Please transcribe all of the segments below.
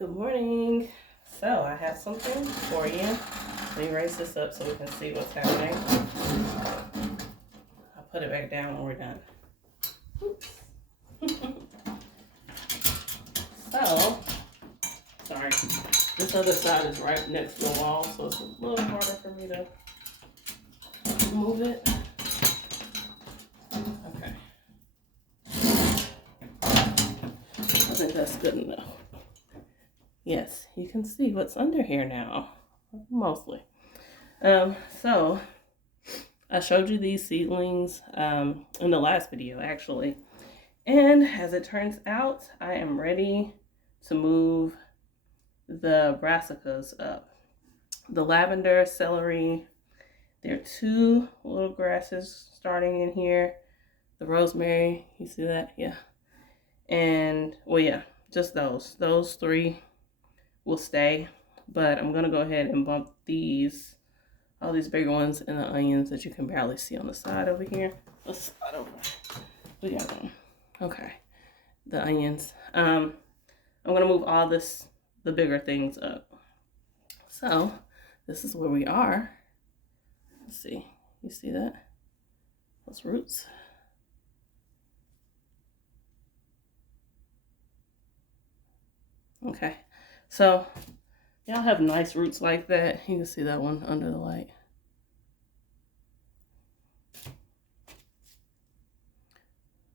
Good morning. So I have something for you. Let me raise this up so we can see what's happening. I'll put it back down when we're done. Oops. So, sorry. This other side is right next to the wall, so it's a little harder for me to move it. Okay. I think that's good enough. Yes, you can see what's under here now, mostly. So I showed you these seedlings in the last video, actually. And as it turns out, I am ready to move the brassicas up. The lavender, celery, there are two little grasses starting in here. The rosemary, you see that? Yeah. And, well, yeah, just those. Those three will stay. But I'm going to go ahead and bump these, all these bigger ones, and the onions that you can barely see on the side over here. Let's slide over. We got them. Okay. The onions. I'm going to move all this, the bigger things up. So, this is where we are. Let's see. You see that? Those roots. Okay. So, y'all have nice roots like that. You can see that one under the light.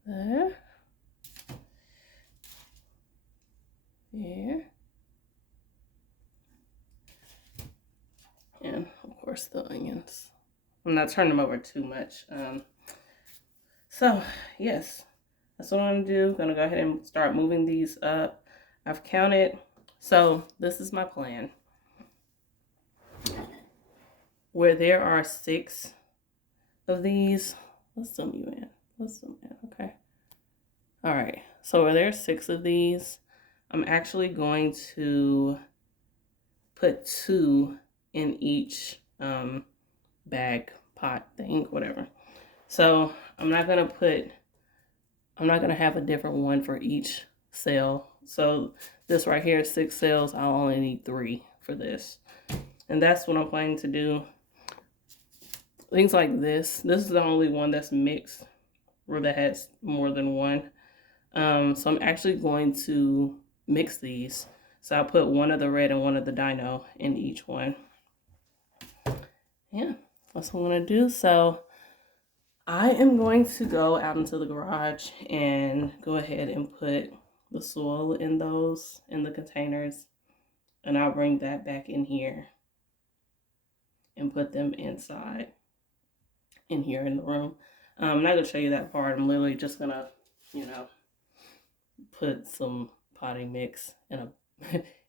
There. Here. And, of course, the onions. I'm not turning them over too much. So, yes. That's what I'm going to do. I'm going to go ahead and start moving these up. I've counted. So, this is my plan. Where there are 6 of these, let's zoom you in. Let's zoom in, okay. All right, so where there are 6 of these, I'm actually going to put 2 in each bag, pot thing, whatever. So I'm not gonna have a different one for each cell. So this right here is 6 cells. I'll only need 3 for this. And that's what I'm planning to do. Things like this. This is the only one that's mixed where that has more than one. So I'm actually going to mix these. So I'll put one of the red and one of the dino in each one. Yeah, that's what I'm going to do. So I am going to go out into the garage and go ahead and put the soil in those, in the containers. And I'll bring that back in here and put them inside in here in the room. I'm not going to show you that part. I'm literally just going to, put some potting mix in a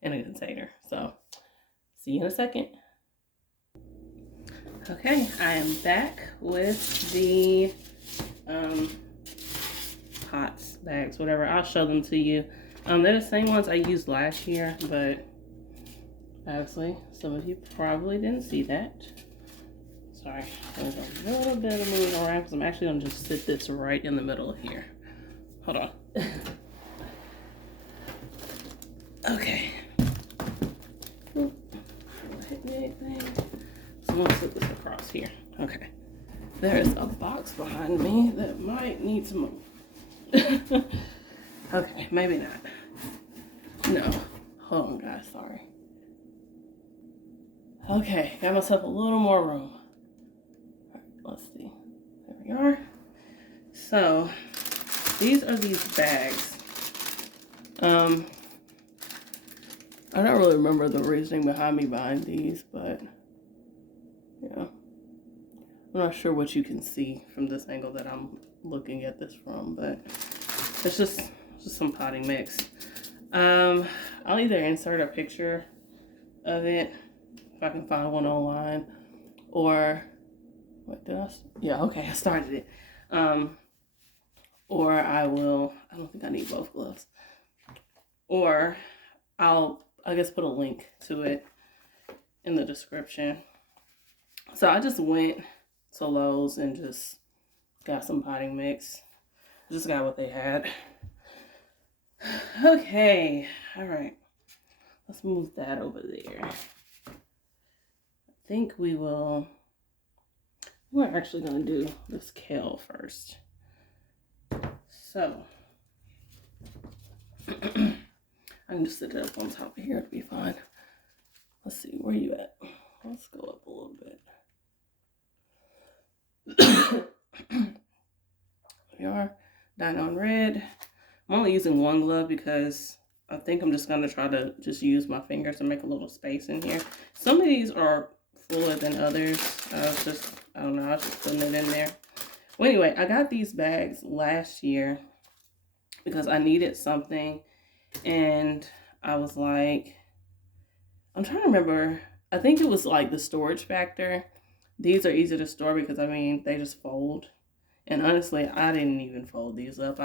in a container. So see you in a second. Okay, I am back with the pots, bags, whatever. I'll show them to you. They're the same ones I used last year, but obviously some of you probably didn't see that. Sorry, there's a little bit of moving around because I'm actually gonna just sit this right in the middle of here. Hold on. Okay. Oop. Hit me anything. So I'm gonna put this across here. Okay. There's a box behind me that might need to move. Okay, maybe not. No. Hold on, guys. Sorry. Okay, got myself a little more room. All right, let's see. There we are. So, these are these bags. I don't really remember the reasoning behind me buying these, but yeah. I'm not sure what you can see from this angle that I'm looking at this from, but it's just some potting mix. I'll either insert a picture of it if I can find one online, or what did I? Yeah, okay, I started it. Or I don't think I need both gloves. Or I guess put a link to it in the description. So I just went to Lowe's and just got some potting mix. Just got what they had. Okay, all right. let's move that over there. I think we're actually going to do this kale first. So, I can just sit it up on top of here to be fine. Let's see, where you at? Let's go up a little bit. We are done on red. I'm only using one glove because I think I'm just going to try to just use my fingers to make a little space in here. Some of these are fuller than others. I don't know, I was just putting it in there. Well, anyway, I got these bags last year because I needed something. And I was like, I'm trying to remember. I think it was like the storage factor. These are easy to store because, I mean, they just fold. And honestly, I didn't even fold these up.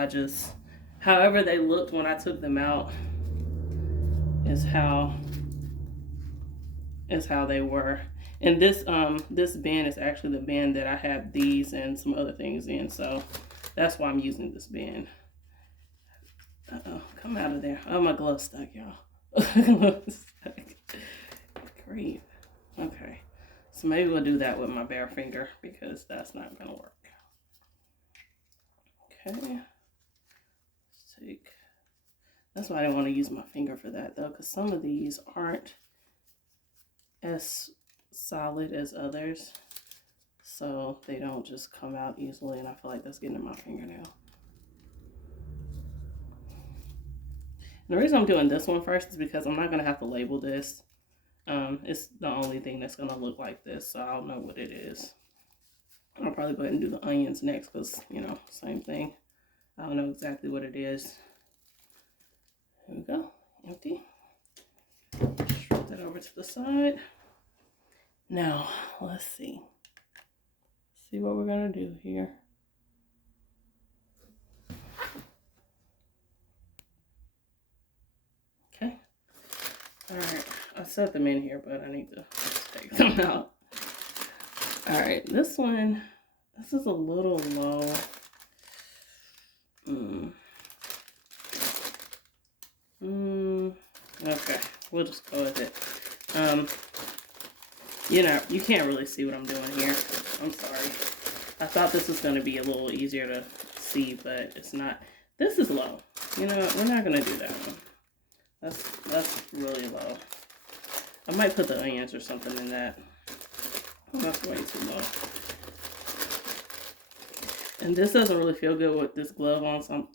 However they looked when I took them out is how they were. And this bin is actually the bin that I have these and some other things in. So that's why I'm using this bin. Uh-oh, come out of there. Oh, my glove's stuck, y'all. Great. Okay. So maybe we'll do that with my bare finger because that's not going to work. Okay. Let's take... That's why I didn't want to use my finger for that, though, because some of these aren't as solid as others. So they don't just come out easily, and I feel like that's getting in my fingernail. And the reason I'm doing this one first is because I'm not going to have to label this. It's the only thing that's going to look like this, so I'll know what it is. I'll probably go ahead and do the onions next because, you know, same thing. I don't know exactly what it is. Here we go. Empty. Strip that over to the side. Now, let's see. See what we're going to do here. Okay. Alright. I set them in here, but I need to take them out. Alright. This one, this is a little low. Okay. We'll just go with it. You know, you can't really see what I'm doing here. I'm sorry. I thought this was going to be a little easier to see, but it's not. This is low. You know what? We're not going to do that one. That's really low. I might put the onions or something in that. That's way too low. And this doesn't really feel good with this glove on, so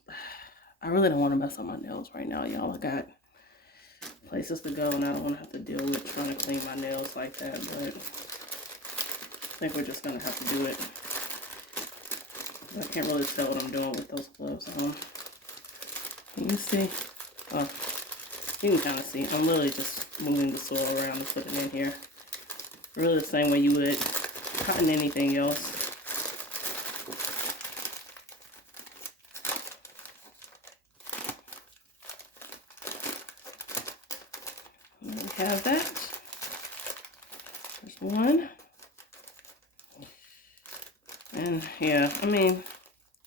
I really don't want to mess up my nails right now, y'all. I got places to go, and I don't want to have to deal with trying to clean my nails like that, but I think we're just going to have to do it. I can't really tell what I'm doing with those gloves on. Can you see? Oh, you can kind of see. I'm literally just moving the soil around and putting it in here. Really the same way you would cotton anything else. And we have that. There's one. And yeah, I mean,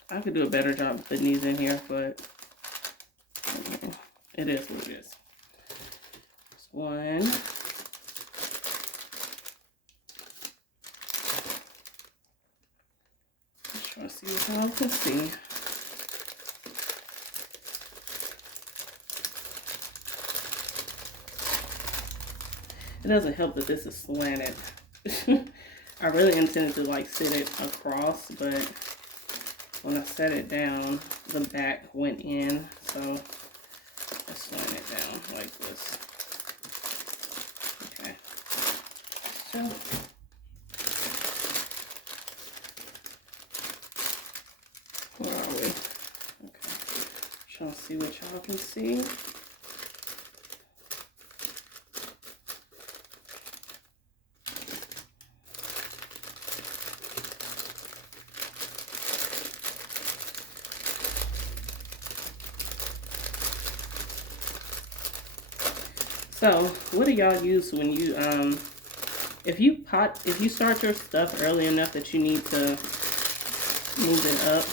I could do a better job of putting these in here, but okay, it is what it is. There's one. Just trying to see what y'all can see. It doesn't help that this is slanted. I really intended to like sit it across, but when I set it down, the back went in, so I slant it down like this. Okay. So where are we? Okay. Trying to see what y'all can see. So, what do y'all use when you, if you start your stuff early enough that you need to move it up,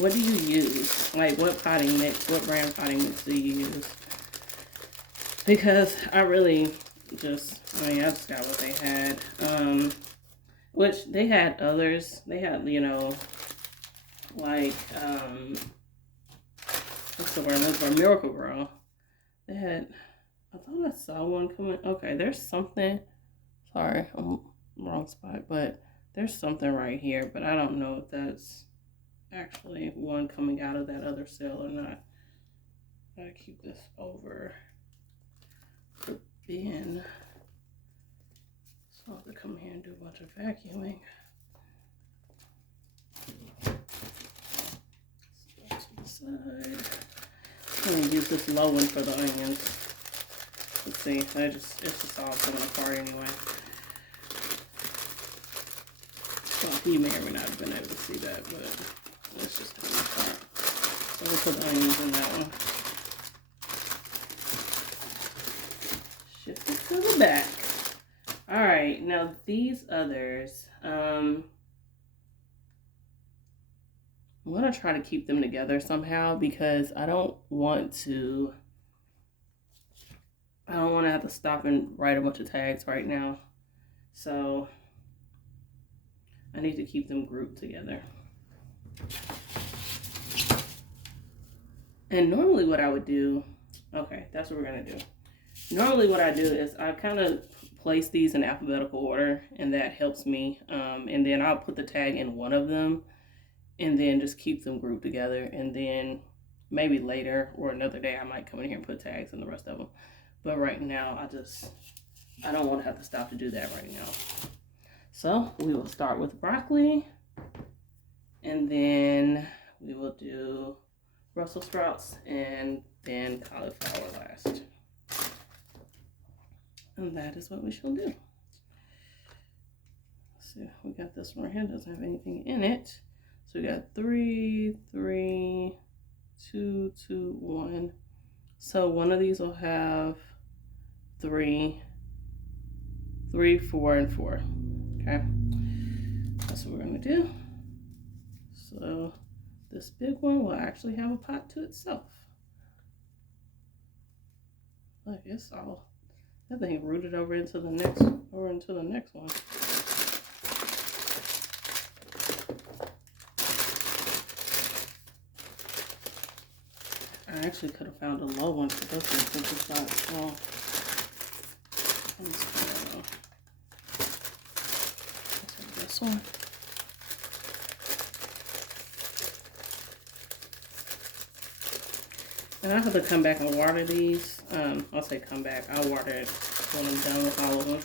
what do you use? Like, what potting mix, what brand potting mix do you use? because I really just, I mean, I just got what they had. Which they had others. They had, you know, like, what's the word? That's for Miracle Grow. They had, I thought I saw one coming. Okay, there's something. Sorry, I'm wrong spot, but there's something right here, but I don't know if that's actually one coming out of that other cell or not. I gotta keep this over the bin. So I have to come here and do a bunch of vacuuming. To the side. I'm gonna use this low one for the onions. Let's see, it's just all coming apart anyway. Well, you may or may not have been able to see that, but it's just coming apart. So we'll put the onions in that one. Shift it to the back. Alright, now these others, I'm going to try to keep them together somehow because I don't want to have to stop and write a bunch of tags right now. So I need to keep them grouped together. And normally what I would do, okay, that's what we're going to do. Normally what I do is I kind of place these in alphabetical order, and that helps me. And then I'll put the tag in one of them and then just keep them grouped together. And then maybe later or another day I might come in here and put tags in the rest of them. But right now I don't want to have to stop to do that right now. So we will start with broccoli, and then we will do Brussels sprouts, and then cauliflower last. And that is what we shall do. So we got this one right here, doesn't have anything in it. So we got 3, 3, 2, 2, 1. So one of these will have 3, 3, 4, and 4. Okay, that's what we're gonna do. So this big one will actually have a pot to itself. Look, it's all, that thing rooted over into the next one. I actually could have found a low one for this one since it's not small. This one. And I have to come back and water these. I'll say come back. I'll water it when I'm done with all of them.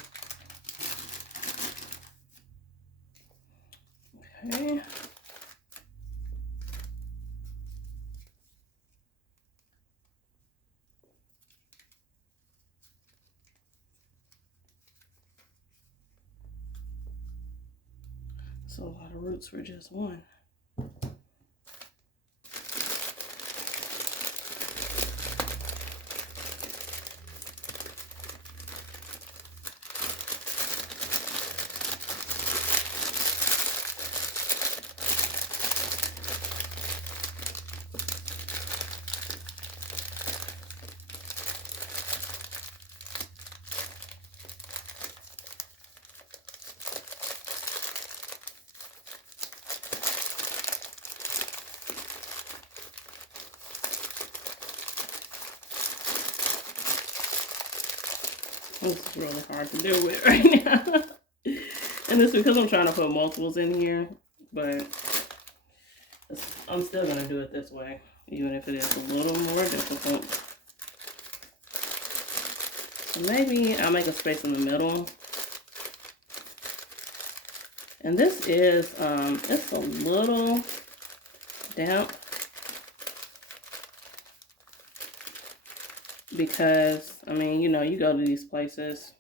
Okay. So a lot of roots for just one. This is really hard to deal with right now. And it's because I'm trying to put multiples in here, but I'm still going to do it this way, even if it is a little more difficult. So maybe I'll make a space in the middle. And this is, it's a little damp because, I mean, you know, you go to these places,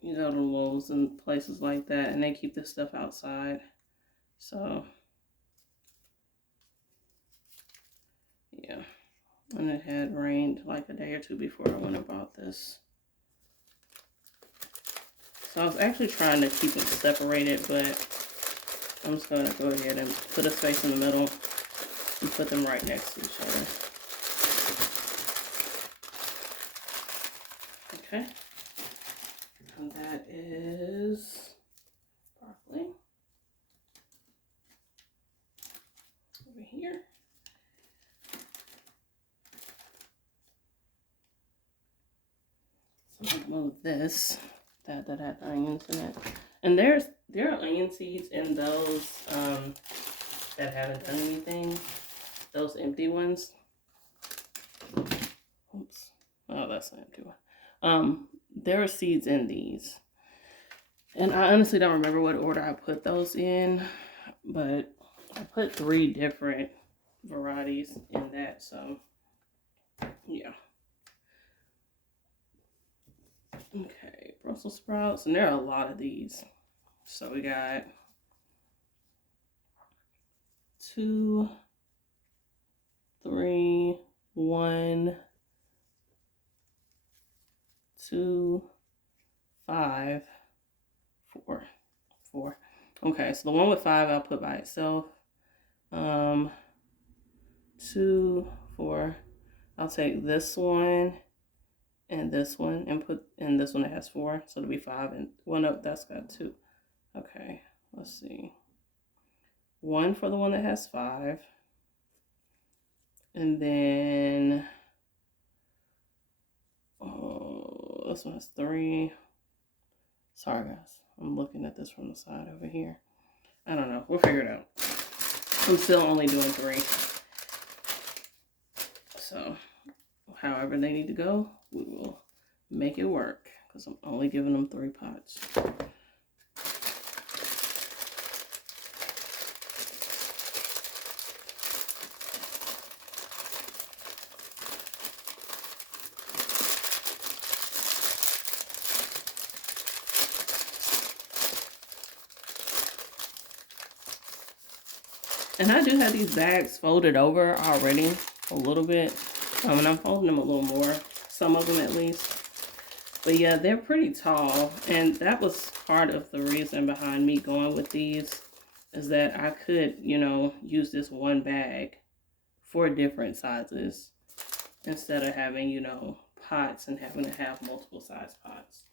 you go to Lowe's and places like that, and they keep this stuff outside. So, yeah. And it had rained like a day or two before I went and bought this. So I was actually trying to keep them separated, but I'm just going to go ahead and put a space in the middle and put them right next to each other. Okay. And that is broccoli. Over here. So I'm gonna move this, that had onions in it. And there are onion seeds in those that haven't done anything. Those empty ones. Oops. Oh, that's an empty one. There are seeds in these. And I honestly don't remember what order I put those in, but I put 3 different varieties in that, so yeah. Okay, Brussels sprouts, and there are a lot of these. So we got 2, 3, 1, 2, 5, 4. Okay, so the one with 5 I'll put by itself. 2, 4. I'll take this one and this one and put in this one that has 4, so it'll be 5 and 1 up. That's got 2. Okay, let's see. 1 for the one that has 5, and then this one has 3. Sorry guys, I'm looking at this from the side over here. I don't know. We'll figure it out. I'm still only doing 3. So, however they need to go, we will make it work because I'm only giving them 3 pots. And I do have these bags folded over already a little bit. And I'm folding them a little more, some of them at least. But yeah, they're pretty tall. And that was part of the reason behind me going with these, is that I could, you know, use this one bag for different sizes instead of having, you know, pots and having to have multiple size pots.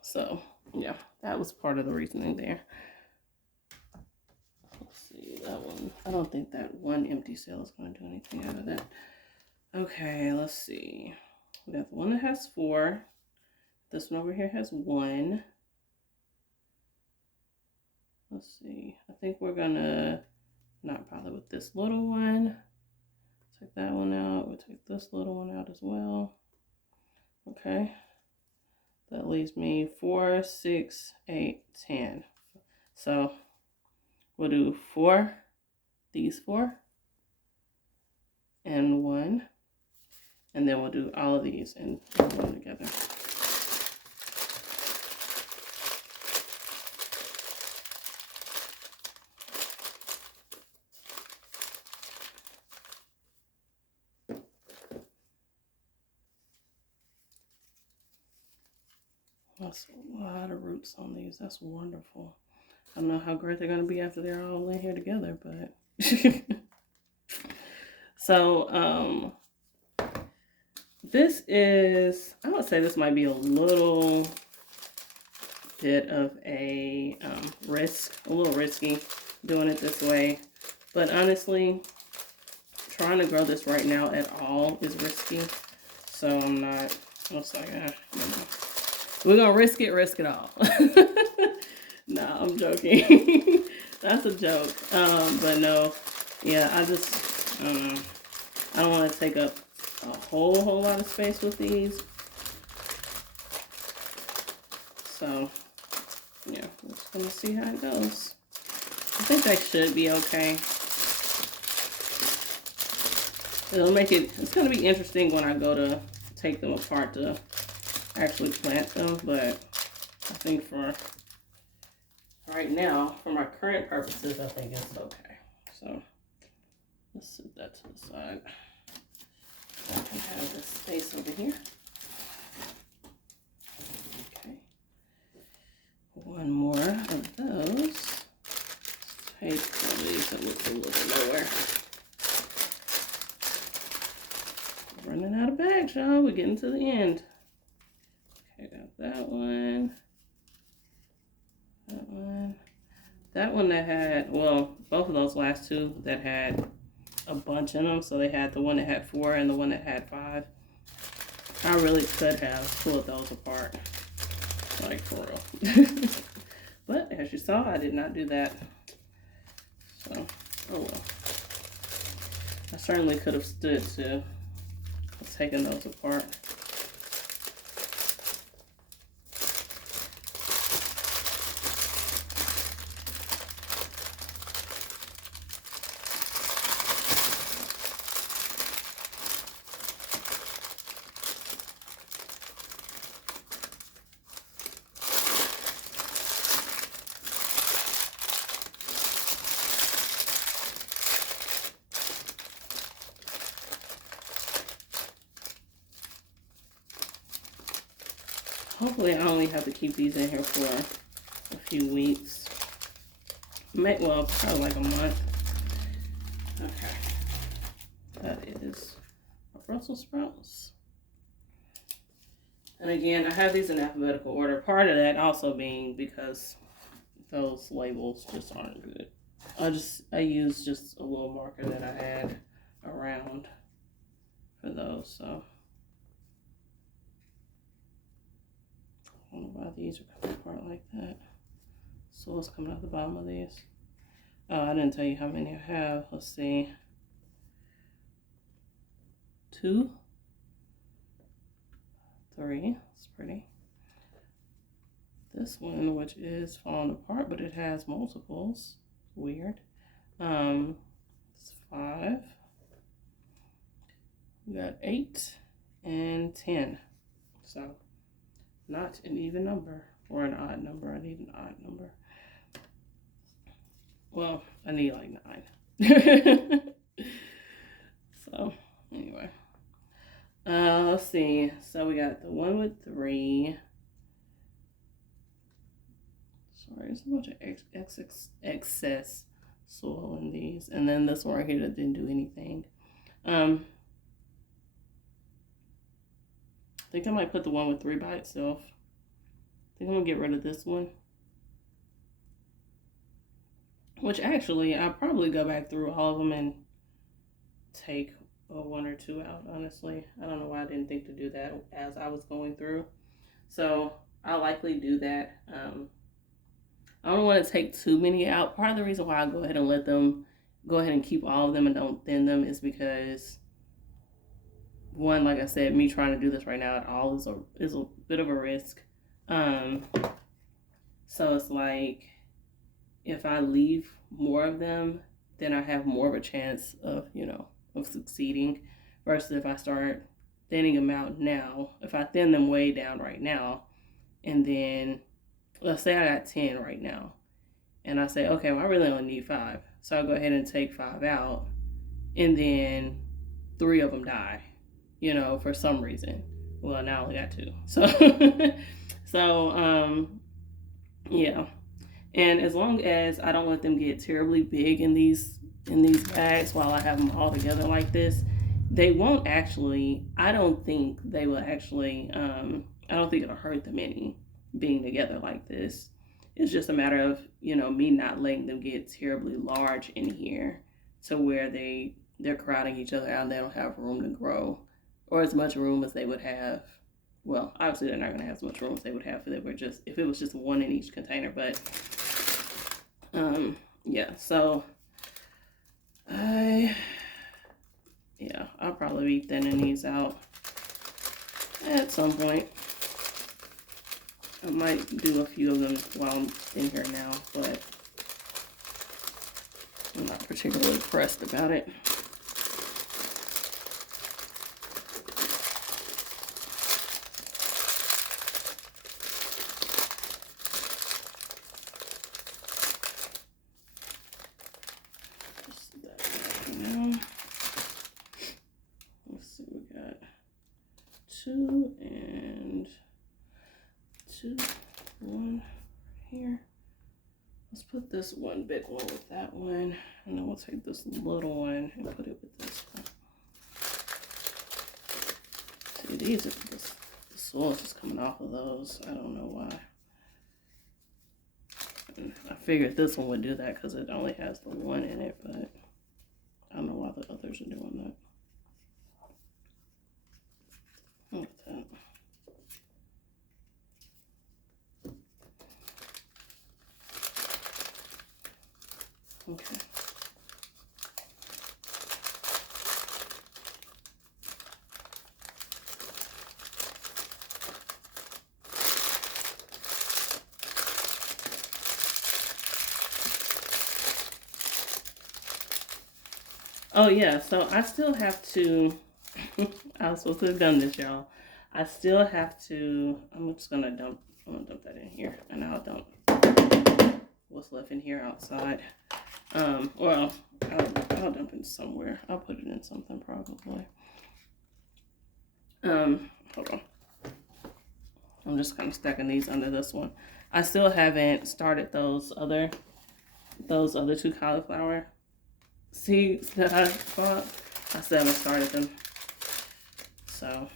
So yeah, that was part of the reasoning there. That one, I don't think that one empty cell is going to do anything out of that. Okay, let's see. We got the one that has 4. This one over here has 1. Let's see. I think we're going to not bother with this little one. Take that one out. We'll take this little one out as well. Okay. That leaves me 4, 6, 8, 10. So we'll do 4, these 4, and 1, and then we'll do all of these and put them together. That's a lot of roots on these. That's wonderful. I don't know how great they're going to be after they're all in here together, but so this is, I would say this might be a little bit of a risk, a little risky doing it this way, but honestly, trying to grow this right now at all is risky, so I'm not, I was like, you know, we're gonna risk it all. No, I'm joking. That's a joke. But no, yeah, I don't know. I don't want to take up a whole lot of space with these. So, yeah, we're just gonna see how it goes. I think that should be okay. It'll make it, it's gonna be interesting when I go to take them apart to actually plant them, but I think for right now, for my current purposes, I think it's okay. So let's set that to the side. So I can have this space over here. Okay. One more of those. Take one of these that looks a little bit lower. Run running out of bags, y'all. We're getting to the end. Okay, got that one. That one. That one that had, well, both of those last two that had a bunch in them. So they had the one that had 4 and the one that had 5. I really could have pulled those apart. Like, for real. But as you saw, I did not do that. So, oh well. I certainly could have stood to taking those apart. Hopefully I only have to keep these in here for a few weeks. Well, probably like a month. Okay. That is a Brussels sprouts. And again, I have these in alphabetical order. Part of that also being because those labels just aren't good. I used just a little marker that I had around for those, so. I don't know why these are coming apart like that. So what's coming out the bottom of these? Oh, I didn't tell you how many I have. Let's see. 2, 3. It's pretty. This one, which is falling apart, but it has multiples. Weird. It's 5. We got 8 and 10. So not an even number or an odd number. I need an odd number. Well, I need like 9. So anyway, let's see. So we got the one with 3. Sorry, there's a bunch of excess soil in these, and then this one right here that didn't do anything. I think I might put the one with 3 by itself. I think I'm gonna get rid of this one. Which actually, I'll probably go back through all of them and take 1 or 2 out, honestly. I don't know why I didn't think to do that as I was going through. So I'll likely do that. I don't want to take too many out. Part of the reason why I go ahead and let them, go ahead and keep all of them and don't thin them is because, one, like I said, me trying to do this right now at all is a bit of a risk. So it's like, if I leave more of them, then I have more of a chance of, of succeeding, versus if I start thinning them out now. If I thin them way down right now, and then, let's say I got 10 right now, and I say, okay, well, I really only need 5. So I'll go ahead and take 5 out, and then 3 of them die, for some reason. Well, now I only got 2. So, yeah. And as long as I don't let them get terribly big in these bags while I have them all together like this, they won't actually, I don't think they will actually, I don't think it'll hurt them any being together like this. It's just a matter of, me not letting them get terribly large in here to where they're crowding each other out and they don't have room to grow, or as much room as they would have. Well, obviously they're not going to have as much room as they would have if it was just 1 in each container, but yeah, so I'll probably be thinning these out at some point. I might do a few of them while I'm in here now, but I'm not particularly pressed about it. Let's see, we got 2 and 2, 1 here. Let's put this one big one with that one, and then we'll take this little one and put it with this one. See, these are the soil is just coming off of those. I don't know why. And I figured this one would do that because it only has the one in it, but I don't know why the others are doing that. Look at that. Okay. Oh yeah, so I still have to, I was supposed to have done this, y'all. I still have to, I'm gonna dump that in here, and I'll dump what's left in here outside. Well, I'll dump it somewhere. I'll put it in something probably. Hold on. I'm just kind of stacking these under this one. I still haven't started those other two cauliflower seeds that I bought. I still haven't started them. So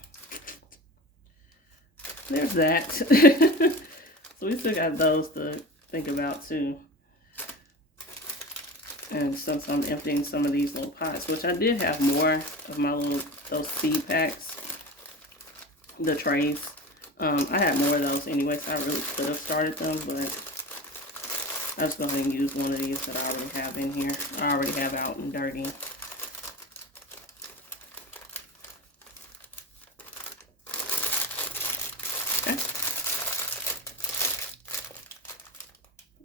there's that. So we still got those to think about too. And since I'm emptying some of these little pots, which I did have more of my those seed packs, the trays. I had more of those anyway, so I really could have started them, but I'll just go ahead and use one of these that I already have in here. I already have out and dirty. Okay.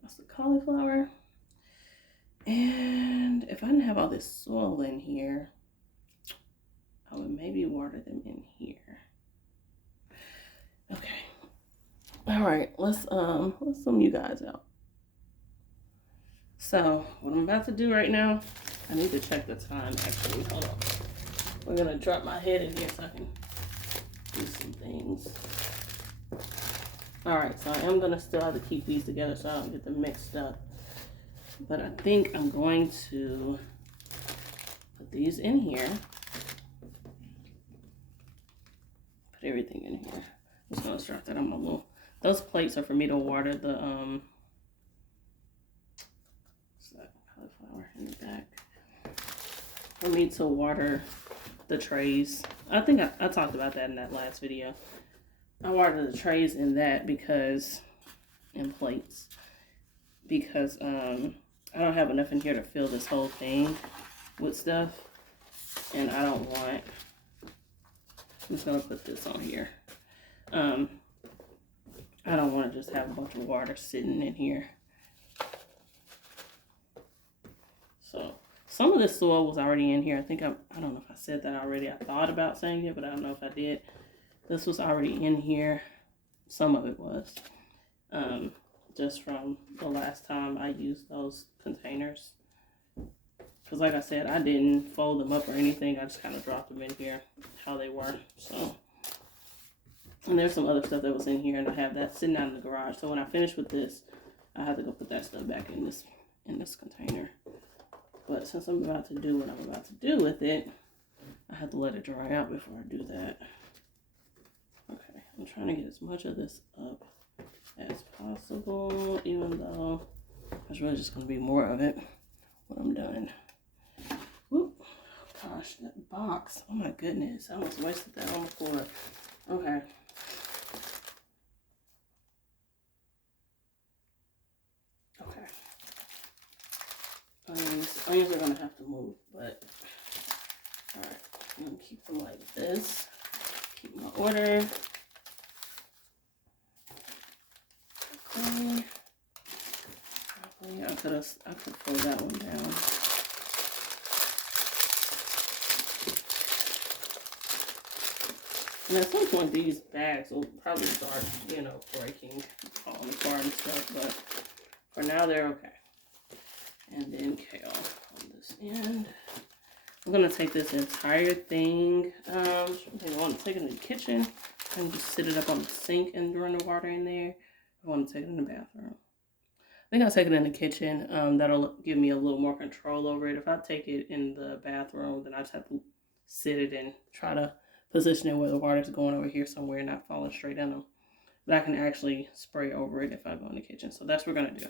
That's the cauliflower. And if I didn't have all this soil in here, I would maybe water them in here. Okay. All right, let's zoom you guys out. So what I'm about to do right now, I need to check the time actually. Hold on. We're gonna drop my head in here so I can do some things. All right, so I am gonna still have to keep these together so I don't get them mixed up. But I think I'm going to put these in here. Put everything in here. I'm just gonna strap that on my little. Those plates are for me to water the what's that, cauliflower in the back. For me to water the trays. I think I talked about that in that last video. I water the trays in that because in plates because I don't have enough in here to fill this whole thing with stuff, and I don't want. I'm just gonna put this on here. I don't want to just have a bunch of water sitting in here. So some of this soil was already in here. I think I don't know if I said that already. I thought about saying it, but I don't know if I did. This was already in here. Some of it was. Just from the last time I used those containers. Because like I said, I didn't fold them up or anything. I just kind of dropped them in here how they were. So, and there's some other stuff that was in here, and I have that sitting out in the garage. So when I finish with this, I have to go put that stuff back in this container. But since I'm about to do what I'm about to do with it, I have to let it dry out before I do that. Okay, I'm trying to get as much of this up as possible, even though there's really just going to be more of it when I'm done. Whoop. Gosh, that box. Oh my goodness. I almost wasted that on the floor. Okay. Okay. Onions are going to have to move, but alright. I'm going to keep them like this. Keep my order. Okay. I could fold that one down. And at some point, these bags will probably start, breaking, falling apart and stuff. But for now, they're okay. And then kale on this end. I'm gonna take this entire thing. I want to take it in the kitchen and just sit it up on the sink and run the water in there. I want to take it in the bathroom. I think I'll take it in the kitchen. That'll give me a little more control over it. If I take it in the bathroom, then I just have to sit it and try to position it where the water's going over here somewhere and not falling straight in them. But I can actually spray over it if I go in the kitchen. So that's what we're going to do.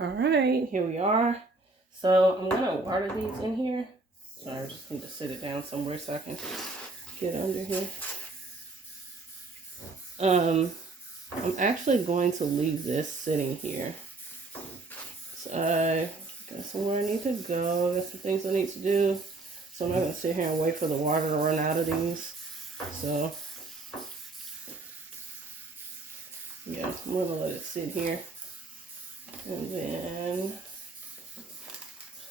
All right, here we are. So I'm going to water these in here. So I just need to sit it down somewhere so I can get under here. I'm actually going to leave this sitting here. So I got somewhere I need to go. Got some things I need to do. So I'm not going to sit here and wait for the water to run out of these. So yeah, I'm going to let it sit here. And then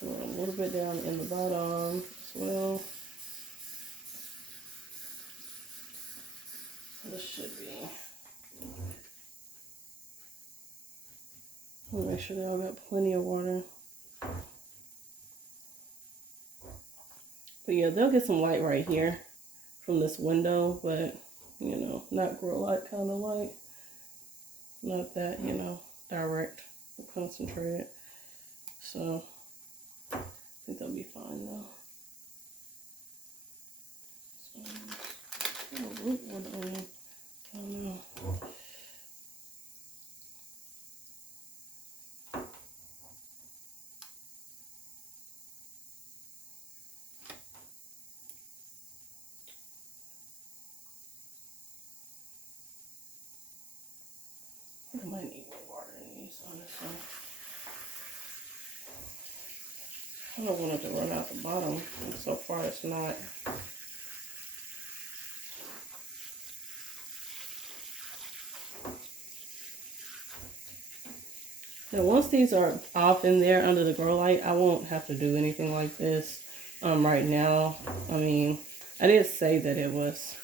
a little bit down in the bottom as well. This should be. I'll make sure they all got plenty of water. But yeah, they'll get some light right here from this window, but you know, not grow light kind of light. Not that, you know, direct or concentrated. So I think they'll be fine though. So, what onion? I don't know. I might need more water in these, honestly. I don't want it to run out the bottom, and so far it's not. Now once these are off in there under the grow light, I won't have to do anything like this right now. I mean, I did say that it was,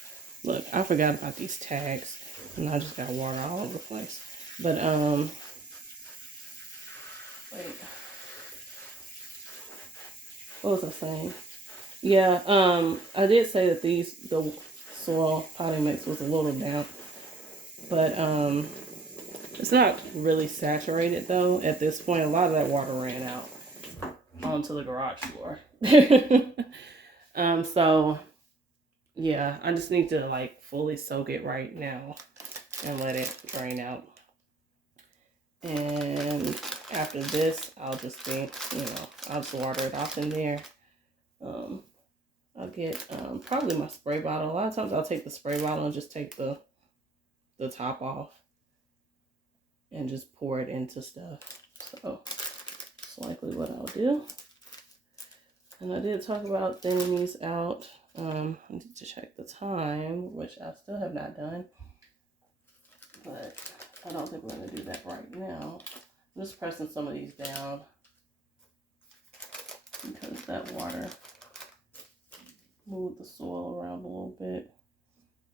look, I forgot about these tags, and I just got water all over the place. But, wait. What was I saying? Yeah, I did say that the soil potting mix was a little damp, but, it's not really saturated though. At this point, a lot of that water ran out onto the garage floor. So yeah, I just need to like fully soak it right now and let it drain out. And after this, I'll just think, you know, I'll just water it off in there. I'll get probably my spray bottle. A lot of times I'll take the spray bottle and just take the top off and just pour it into stuff. So it's likely what I'll do. And I did talk about thinning these out. I need to check the time, which I still have not done. But I don't think we're going to do that right now. I'm just pressing some of these down because that water moved the soil around a little bit.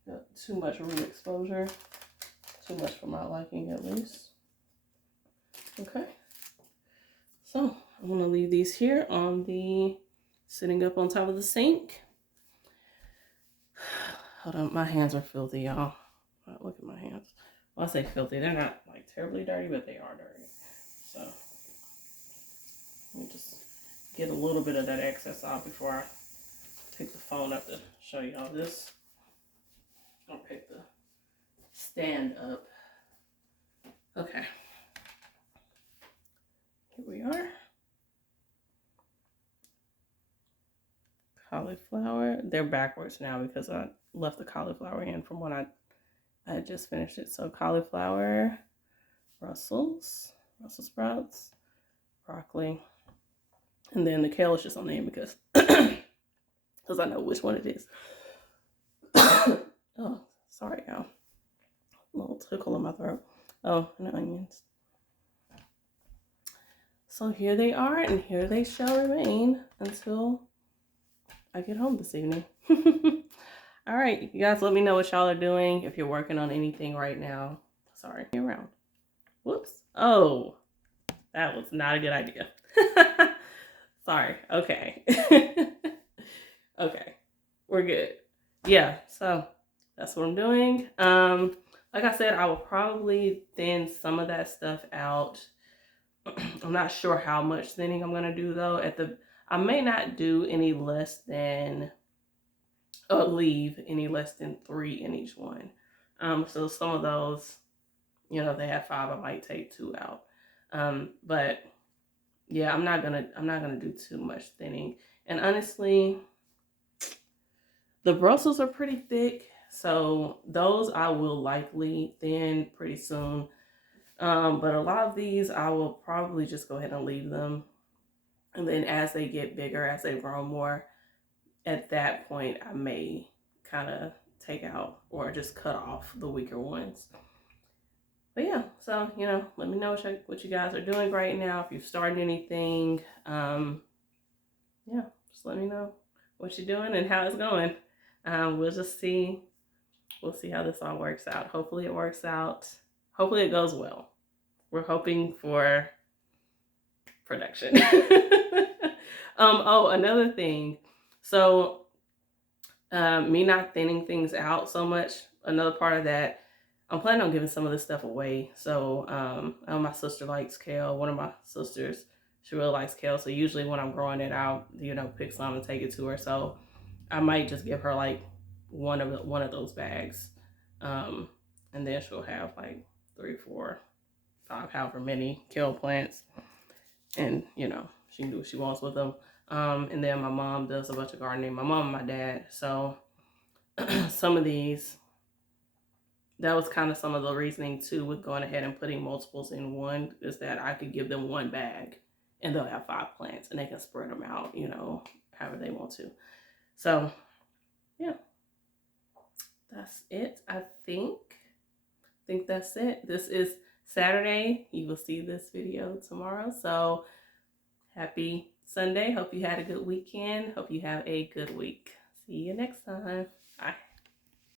Got too much root exposure. Too much for my liking, at least. Okay. So I'm going to leave these here on the, sitting up on top of the sink. Hold on, my hands are filthy, y'all. Look at my hands. Well, I say filthy. They're not like terribly dirty, but they are dirty. So let me just get a little bit of that excess off before I take the phone up to show y'all this. I'll pick the stand up. Okay. Here we are. Cauliflower. They're backwards now because I left the cauliflower in from when I had just finished it. So cauliflower, Brussels sprouts, broccoli, and then the kale is just on the end because I know which one it is. Oh, sorry, y'all. A little tickle in my throat. Oh, and the onions. So here they are, and here they shall remain until I get home this evening. All right, you guys let me know what y'all are doing if you're working on anything right now. Sorry, you're around. Whoops. Oh, that was not a good idea. Sorry. Okay. Okay, we're good. Yeah, so that's what I'm doing. Like I said, I will probably thin some of that stuff out. I'm not sure how much thinning I'm gonna do though. I may not do any less than, or leave any less than 3 in each one. So some of those, you know, if they have 5, I might take 2 out. But yeah, I'm not gonna do too much thinning. And honestly, the Brussels are pretty thick, so those I will likely thin pretty soon. But a lot of these I will probably just go ahead and leave them. And then as they get bigger, as they grow more, at that point I may kind of take out or just cut off the weaker ones. But yeah, so you know, let me know what you guys are doing right now. If you've started anything, yeah, just let me know what you're doing and how it's going. We'll just see. We'll see how this all works out. Hopefully it works out. Hopefully it goes well. We're hoping for production. Oh, another thing. So, me not thinning things out so much. Another part of that, I'm planning on giving some of this stuff away. So, I know my sister likes kale. One of my sisters, she really likes kale. So usually when I'm growing it out, you know, pick some and take it to her. So I might just give her like one of those bags, and then she'll have like 3, 4, 5, however many kale plants, and you know she can do what she wants with them. And then my mom does a bunch of gardening. My mom and my dad. So some of these, that was kind of some of the reasoning too with going ahead and putting multiples in one, is that I could give them one bag and they'll have 5 plants and they can spread them out, you know, however they want to. So yeah, that's it. I think that's it. This is Saturday. You will see this video tomorrow. So happy Sunday. Hope you had a good weekend. Hope you have a good week. See you next time. Bye.